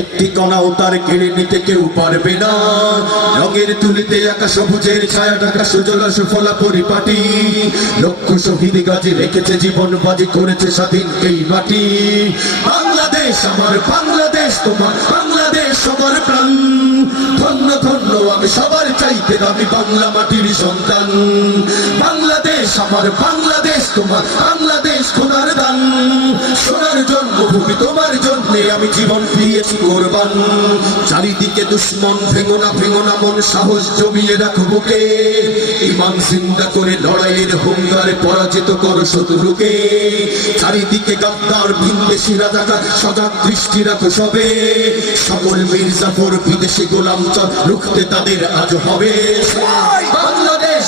একটি কণাও তার কেড়ে নিতে কেউ পারবে না রঙের তুলিতে একা সবুজের ছায়া ঢাকা সুজলা সুফলা পরিপাটি। লক্ষ শহীদ গাজী রেখেছে জীবন, বাজি করেছে স্বাধীন এই মাটি। বাংলাদেশ আমার, বাংলাদেশ তোমার, বাংলাদেশ সবার প্রাণ। ধন্য ধন্য, আমি সবার চাইতে আমি বাংলা মাটির সন্তান। বাংলাদেশ আমার বাংলাদেশ, তোমার বাংলাদেশ খোদার দান। সোনার জন্মভূমি তোমার জন্য আমি জীবন দিয়েছি কোরবান। চারিদিকে দুশ্মন ভেঙো না ভেঙো না মন, সাহস জমিয়ে রাখো বুকে। ইমান জিন্দা করে লড়াইয়ের হুঙ্গারে পরাজিত করো শত্রুকে। চারিদিকে গাদ্দার ভিনদেশি রাজাকার, সজাগ দৃষ্টি রাখো সবে। সকল মির্জাফর বিদেশি গোলাম রুখতে তাদের আজ হবে। বাংলাদেশ!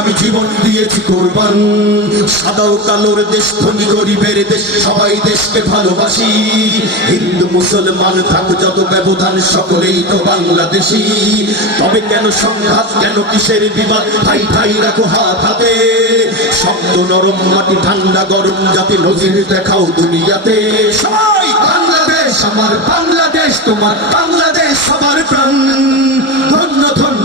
আমি জীবন দিয়েছি কোরবান। সাদা ও কালোর দেশ, ধনী গরিবের দেশ, সবাই দেশকে ভালোবাসি। হিন্দু, মুসলমান থাক, যত ব্যবধান, সকলেই তো বাংলাদেশি। তবে কেন সংঘাত, কেন কিসের বিবাদ? ভাই ভাই, রাখো হাত হাতে। শব্দ নরম, মাটি ঠান্ডা, গরম যাতে নজির দেখাও দুনিয়াতে। সবাই বাংলাদেশ, আমার বাংলাদেশ, তোমার বাংলাদেশ, সবার প্রাণ।